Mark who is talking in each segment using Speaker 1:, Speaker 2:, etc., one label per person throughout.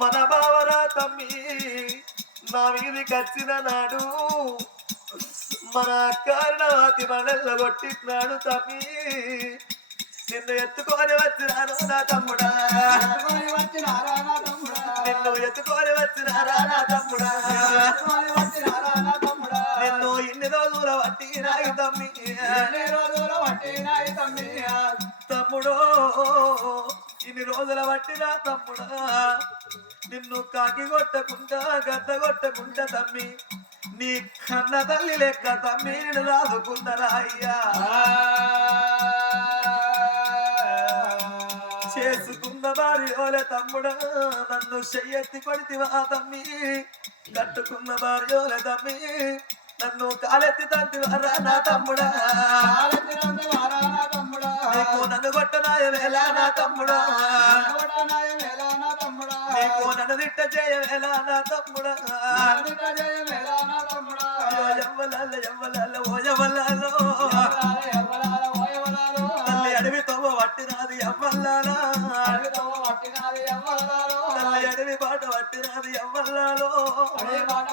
Speaker 1: మన బావరా తమ్మి. నా మీదికి వచ్చిన నాడు. మన కారణవాతి మనల్ల కొట్టినాడు తమ్మి. నిన్ను ఎత్తుకొని వచ్చినాను నా తమ్ముడా.
Speaker 2: తమ్ముడా
Speaker 1: నిన్ను ఎత్తుకొని వచ్చినారా నా తమ్ముడా.
Speaker 2: తమ్ముడా
Speaker 1: నిన్ను ఇన్ని రోజుల వట్టి నాయి తమ్మి
Speaker 2: రోజుల వట్టి పట్టినాయి తమ్మి.
Speaker 1: తమ్ముడో ఇన్ని రోజుల వట్టి నా తమ్ముడా. నిన్ను కాకి కొట్టకుండా గద్ద కొట్టకుండా తమ్మి. నీ కన్న తల్లి లెక్క తమ్మి నేను రాదుకున్నరా అయ్యా. చేసుకున్న భార్యోలే తమ్ముడా నన్ను చెయ్యెత్తి కొడితివా తమ్మి. కట్టుకున్న భార్యోలే తమ్మి నన్ను కాలెత్తి తంతివారా నా తమ్ముడా. నీకు నన్ను కొట్టనాయ వేళ నా తమ్ముడా. నీకు నన్ను నా తమ్ముడా
Speaker 2: జయ నా తమ్ముడా.
Speaker 1: ఎవ్వలాల ఎవ్వలాల ఓ ఎవ్వలాలో తల్లి అడవి తవ్వ పట్టినది ఎవ్వలాలా
Speaker 2: అడవితో
Speaker 1: తల్లి అడవి పాట పట్టినది ఎవ్వలాలో
Speaker 2: అడవి మాట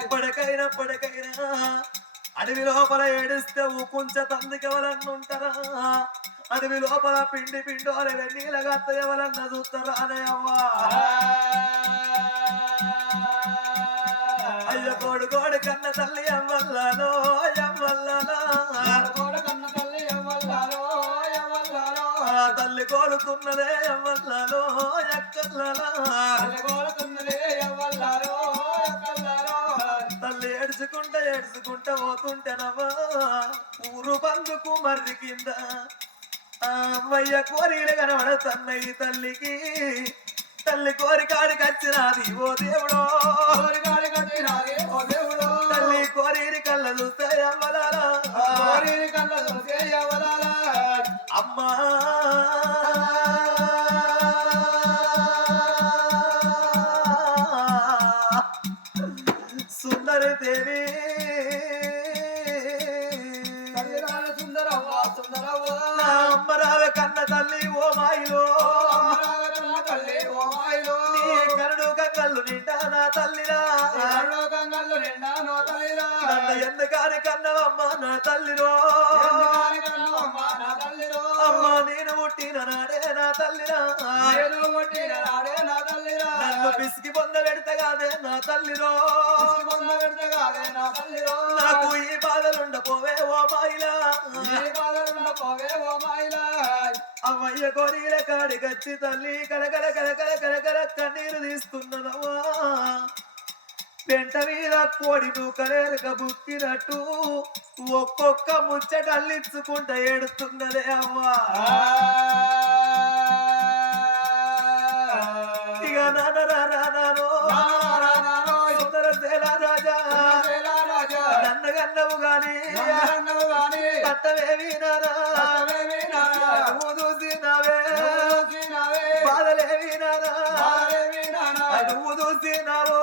Speaker 1: ఇప్పటికైనా ఇప్పటికైనా అడవి లోపల ఏడిస్తే ఊకుంచ తందుకెవరన్నా అడవి లోపల పిండి పిండోల నీళ్ళగత్త ఎవరన్నా చూస్తారా? అనే అవ్వా అయ్య కోడు కోడు కన్న తల్లి అమ్మల్లాలో అమ్మల్లాలో.
Speaker 2: కోడ కన్న తల్లి
Speaker 1: ఆ తల్లి కోలుతున్నదే
Speaker 2: తల్లి
Speaker 1: ఏడ్చుకుంటా ఏడ్చుకుంటా పోతుంటేనవ్వా ఊరు బందుకు మర్రి కింద అమ్మయ్య కోరికలు కనబడతన్నయ్య తల్లికి. తల్లి కోరికాడికి వచ్చినది ఓ దేవుడో. తల్లి కోరిని కళ్ళ చూస్తే అమ్మా. సుందరి దేవి.
Speaker 2: సుందరవ్వ సుందరవ్వ.
Speaker 1: తల్లిరా.
Speaker 2: కంగళ్ళు నిండా నో తల్లిరా?
Speaker 1: ఎందుకని కన్నవమ్మ నా తల్లిరో? అమ్మ నేను పుట్టిన నాడే నా తల్లిరా.
Speaker 2: నేను పుట్టిన నాడే నా తల్లిరా.
Speaker 1: నన్ను పిసికి పొంద పెడతగాదే నా తల్లిరో.
Speaker 2: పిసికి పొంద పెడతగాదే నా తల్లిరో
Speaker 1: నాకు ఈ బాధలుండపోవే ఓ మాయిలా.
Speaker 2: ఏ బాధలున్న పోవే ఓ మాయిలా.
Speaker 1: అమ్మయ్య కోరిల కాడికచ్చి తల్లి కడకడ కడకడ కడకడ కన్నీరు తీస్తున్నదమ్మా. పెంట మీద కోడి నూకలేరుక బుక్కినట్టు ఒక్కొక్క ముచ్చట అల్లించుకుంటా ఏడుతున్నదే అమ్మా. ఇక నాన్న కన్నవు గాని కట్టవేవి నానా నువ్వు చూసినావే బాధలేవి నానా నువ్వు చూసినావో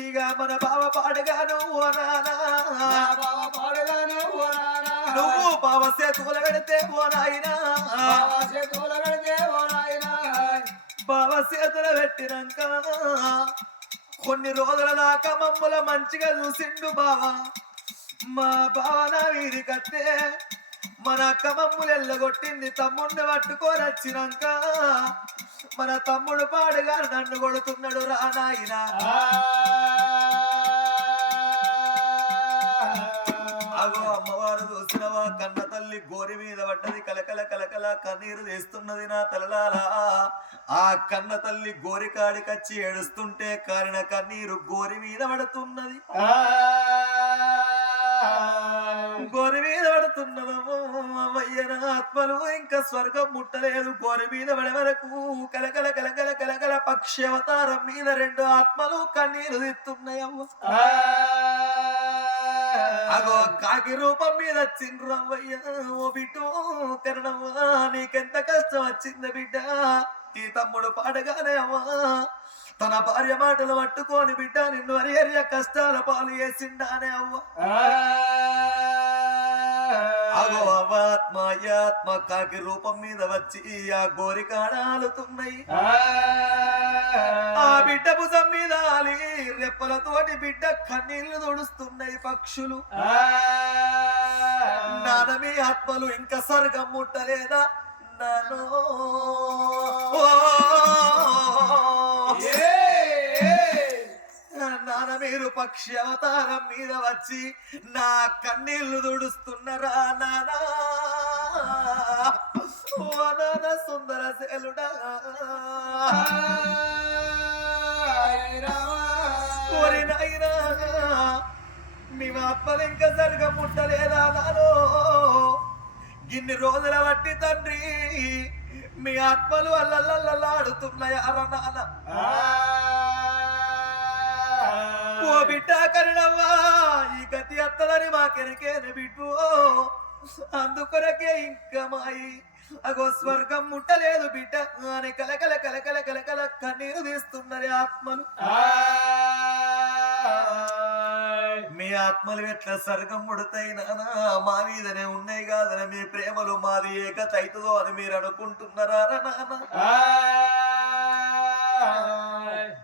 Speaker 1: ఇక మన బావ పాడుగా నువ్వు నానా. నువ్వు బావ సేతుల పెడితే ఓ నాయనా. బావ చేతుల పెట్టినాక కొన్ని రోజుల దాకా మమ్మల మంచిగా చూసిండు బావా. మా బావ నా వీరి కత్తే. మన అక్క మమ్ములు ఎల్లగొట్టింది తమ్ముడిని పట్టుకొని వచ్చినాక. మన తమ్ముడు పాడుగా నన్ను కొడుతున్నాడు రా నాయన. అగో అమ్మవారు చూసినవా కన్న తల్లి గోరి మీద పడ్డది కలకల కలకల కన్నీరు తీస్తున్నది నా తలలాలా. ఆ కన్న తల్లి గోరి కాడికచ్చి ఏడుస్తుంటే కారిన కన్నీరు గోరి మీద పడుతున్నది. గోరి మీద పడుతున్నదమ్మో అమ్మయ్య నా ఆత్మలు ఇంకా స్వర్గం ముట్టలేదు. గోరి మీద పడే వరకు కలకల కలకల కలకల పక్షి అవతారం మీద రెండు ఆత్మలు కన్నీరు తీస్తున్నాయమ్మ అగో కాకి రూపం మీద వచ్చిండ్రు అవ్వయ్య. ఓ బిడ్డో కరణమ్మా నీకెంత కష్టం వచ్చింది బిడ్డ. ఈ తమ్ముడు పాడగానే అమ్మా తన భార్య మాటలు పట్టుకొని బిడ్డ నిన్ను అరియర్య కష్టాల పాలు చేసిండానే అవ్వ. అగో అవాత్మ యాత్మ కాకి రూపం మీద వచ్చి ఆ గోరికాడాలుతున్నాయి ఆ. బిడ్డ భుజం మీద ఆలి రెప్పలతోటి బిడ్డ కన్నీళ్ళు తుడుస్తున్నాయి పక్షులు. నాన్న మీ ఆత్మలు ఇంకా స్వర్గం ముట్టలేదా? నానో నాన్న మీరు పక్షి అవతారం మీద వచ్చి నా కన్నీళ్ళు దుడుస్తున్నరా నానా ఓ సుందర శైలుడా. ఓరి నాయనా మీ ఆత్మలు ఇంకా సరిగా ముట్టలేదా నాలో? ఇన్ని రోజుల బట్టి తండ్రి మీ ఆత్మలు అల్లల్లల్లాడుతున్నాయి నాన్న. ఓ బిడ్డ కరుణవ్వా ఈ గతి అత్తదని మాకెనకేన బిడ్డు. అందుకొరకే ఇంకా మాయి. అగో స్వర్గం ముట్టలేదు బిడ్డ. అని కలకల కలకల కలకల కన్నీరు తీస్తున్నది ఆత్మలు. మీ ఆత్మలు ఎట్లా స్వర్గం ముడతాయి నానా? మా మీదనే ఉన్నాయి కాదని మీ ప్రేమలు మాది ఏకత అవుతుందో అని మీరు అనుకుంటున్నారా నాన్న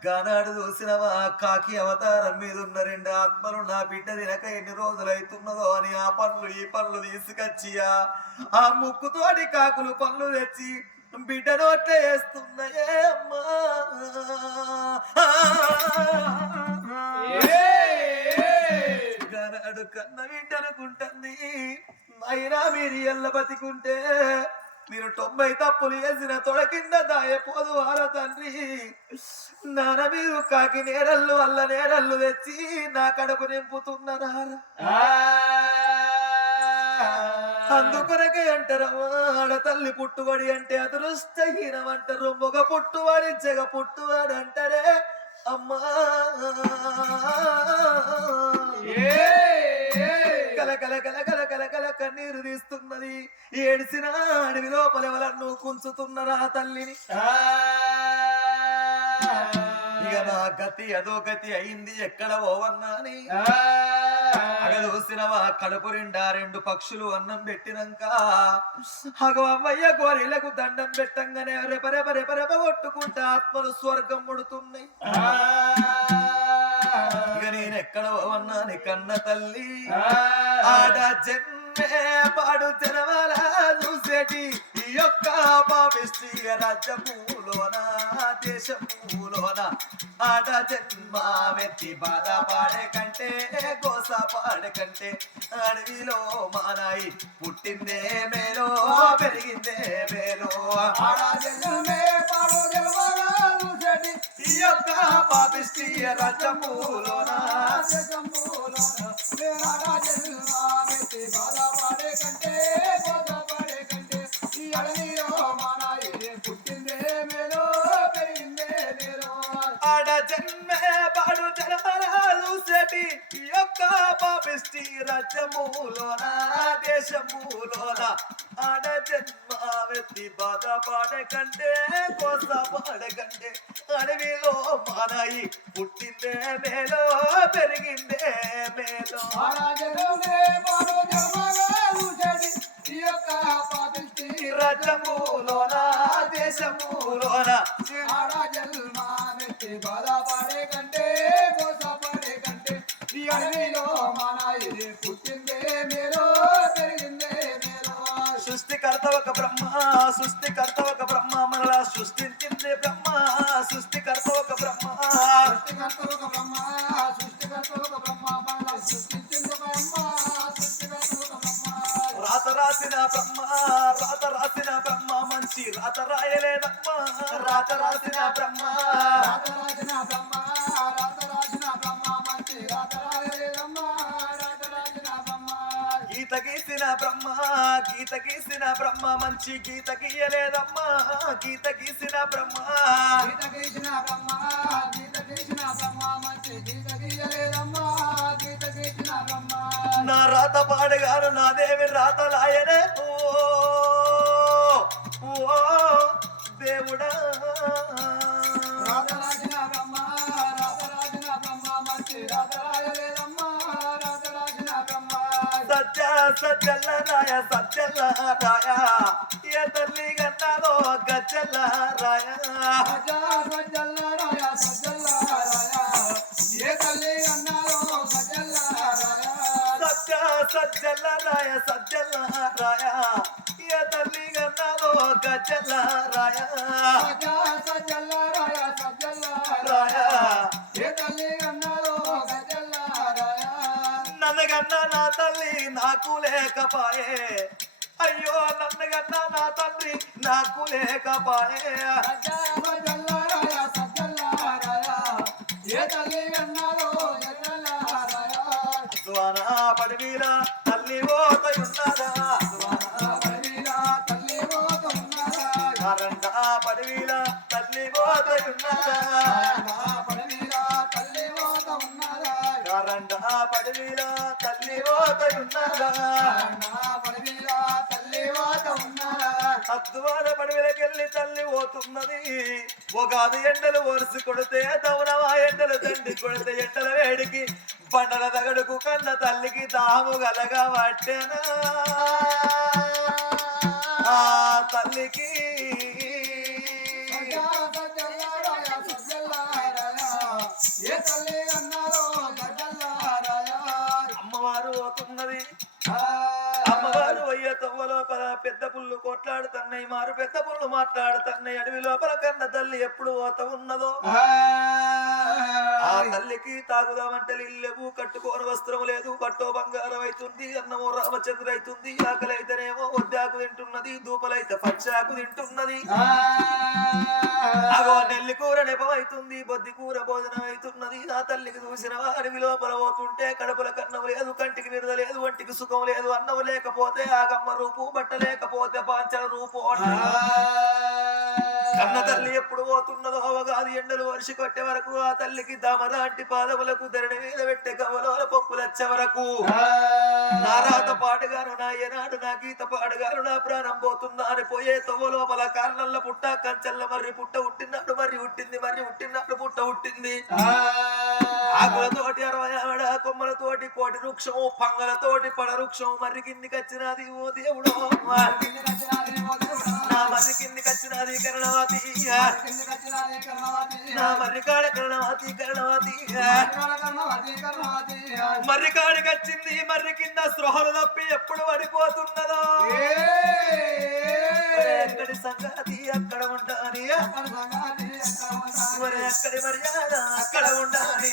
Speaker 1: గానాడు చూసినవా? కాకి అవతారం మీద ఉన్న రెండు ఆత్మలు నా బిడ్డ తినక ఎన్ని రోజులు అవుతున్నదో అని ఆ పనులు ఈ పనులు తీసుకొచ్చియా? ఆ ముక్కుతోటి కాకులు పనులు తెచ్చి బిడ్డ నోట్లే వేస్తున్నాయే అమ్మా! కన్న బిడ్డ అనుకుంటుంది. అయినా మీరు ఎల్ల బతికుంటే మీరు తొంభై తప్పులు వేసిన తొడకింద దాయపోదు వార తండ్రి. నాన్న మీరు కాకి నేరళ్ళు అల్ల నేరళ్ళు తెచ్చి నా కడుపు నింపుతున్నారా అందుకొరకే అంటారమ్మా ఆడ తల్లి పుట్టుబడి అంటే అదృష్టహీనం అంటారు మొగ పుట్టువాడి జగ పుట్టువాడు అంటారే. అమ్మా. కల కల కల కల కల కల కన్నీరు తీస్తున్నది. ఏడిసిన అడవి లోపల ఎవరన్ను కుంచుతున్నారా తల్లిని. ఇక నా గతి అదో గతి అయింది. ఎక్కడ పోవన్నాని అగ చూసినవా కడుపు నిండా రెండు పక్షులు అన్నం పెట్టినాక? అగో అమ్మయ్య గోరీలకు దండం పెట్టంగానే రెప రెప రెప రెప కొట్టుకుంటా ఆత్మలు స్వర్గం ముడుతున్నాయి. ఎక్కడ పోవన్నాని కన్న తల్లి? ఆడ జన్మే పాడు జనవల చూసేటి ఈ యొక్క పాపిష్టి రాజ్యములోన దేశములోన? ఆడ జన్మ మెత్తి బాధ పాడే కంటే గోస పాడే కంటే అడవిలో మానాయి. పుట్టిందే మేలో పెరిగిందే మేలో. ఈ యొక్క పాపిష్టి రాజ్యములోన ఆడ జన్మే పాడు జనమరాలు సెటి ఈ యొక్క పాపిష్టి రాజ్యములోన దేశములోన ఆడ జన్మ వ్యక్తి బాధ పాడే కంటే కోస పాడే కంటే అడవిలో మానాయి పుట్టిందే మేలో పెరిగిందే మేలో. ఈ రాజ్యములోన దేశములోన సృష్టికర్త ఒక బ్రహ్మ సృష్టికర్త ఒక బ్రహ్మ మరలా సృష్టించింది బ్రహ్మ సృష్టికర్త ఒక బ్రహ్మ.
Speaker 2: సృష్టికర్త ఒక బ్రహ్మ సృష్టికర్త ఒక బ్రహ్మ సృష్టించింది బ్రహ్మ సృష్టికర్త ఒక బ్రహ్మ.
Speaker 1: రాత రాసిన బ్రహ్మ రాత రాసిన బ్రహ్మ మంచి రాత రాయలేదమ్మా. రాత రాసిన బ్రహ్మ
Speaker 2: రాతరాజన బ్రహ్మ రాతరాజన బ్రహ్మ మంచి రాతరాజన బ్రహ్మ
Speaker 1: గీత గీసిన బ్రహ్మ గీత గీసిన బ్రహ్మ మంచి గీత గీయలేదమ్మా. గీత గీసిన బ్రహ్మ.
Speaker 2: గీత గీసిన బ్రహ్మ గీత గీసిన బ్రహ్మ మంచి గీత గీయలేదమ్మ. గీత గీసిన బ్రహ్మ.
Speaker 1: నా రాత పాడగాను నా దేవి రాత లాయనే. ఓ ఓ దేవుడా. సజ్జల్ల రాయ సజ్జల్ల రాయ ఏ తల్లి గన్నాదో గజ్జల్ల రాయ
Speaker 2: సజ్జల్ల రాయ సజ్జల్ల రాయ ఏ తల్లి అన్నారో సజ్జల్ల రాయ
Speaker 1: సత్య సజ్జల్ల రాయ సజ్జల్ల రాయ ఏ తల్లి గన్నాదో గజ్జల్ల రాయ
Speaker 2: రాజా
Speaker 1: నాకు లేకపాయే. అయ్యో నన్నగన్న నా తండ్రి నాకు లేకపాయే.
Speaker 2: ఏ తల్లి
Speaker 1: పడవీరా తల్లి పడవీరా కారండా పడవీరా తల్లి ఓతయున్నారా
Speaker 2: పరమీరా తల్లి పోతున్నారా
Speaker 1: అద్వాన పడవలకెళ్ళి తల్లి పోతున్నది. ఒకాది ఎండలు వరుస కొడితే దౌనవా ఎండలు తండ్రి కొడితే ఎండల వేడికి బండల దగడుకు కన్న తల్లికి దాము గలగా పట్టెనా ఆ తల్లికి
Speaker 2: ఏ తల్లి అన్నారో
Speaker 1: పోతున్నది అమ్మవారు అయ్యే తవ్వ లోపల పెద్ద పుల్లు కొట్లాడుతున్నాయి మారు పెద్ద పుల్లు మాట్లాడుతున్నాయి అడవి లోపల కన్న తల్లి ఎప్పుడు పోత ఉన్నదో? ఆ తల్లికి తాగుదామంటే ఇల్లెవు కట్టుకోని వస్త్రం లేదు పట్టో బంగారం అవుతుంది అన్నమో రామచంద్ర అవుతుంది ఆకలి అయితేనేమో వద్దాకు తింటున్నది దూపలైతే పచ్చాకు తింటున్నది అగో నెల్లి కూర నెపమైతుంది బొద్ది కూర భోజనం అవుతున్నది ఆ తల్లికి చూసిన వారి లోపల పోతుంటే కడుపుల కన్నం లేదు కంటికి నిడద లేదు ఒంటికి సుఖం లేదు అన్నం లేకపోతే ఆగమ్మ రూపు బట్ట లేకపోతే పాంచల రూపు. కన్న తల్లి ఎప్పుడు పోతున్నదో అవగాది ఎండలు వర్షి కొట్టే వరకు ఆ తల్లికి దమరాంటి పాదములకు ధరణి మీద పెట్టే కవలోల పప్పులచ్చే వరకు. నా రాత నా ఏనాడు నా గీత పాడుగాను నా ప్రాణం పోతుందా అని పోయే తవ్వ లోపల కారణంలో పుట్ట కంచెల్ల మర్రి పుట్ట పుట్టినాడు మర్రి పుట్టింది మర్రి పుట్టినాడు పుట్ట పుట్టింది ఆకులతోటి అరవై ఆవిడ కొమ్మలతోటి కోటి వృక్షము పంగలతోటి పడ వృక్షం మర్రి కిందికి వచ్చినది ఓ దేవుడో. నా మర్రి కిందికి వచ్చినది కరణవతి నా కరణవతి కాడికి వచ్చింది మర్రి కింద స్పృహలు తప్పి ఎప్పుడు పడిపోతున్నదో. ఎక్కడి సంగతి అక్కడ ఉండాలి. ఒరే అక్కడి మర్యాద అక్కడ ఉండాలి.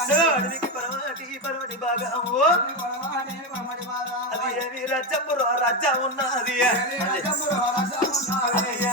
Speaker 1: అడవికి పరమాటి పరమటి భాగము. రాజా ఉన్నది రజమురో ఉన్నది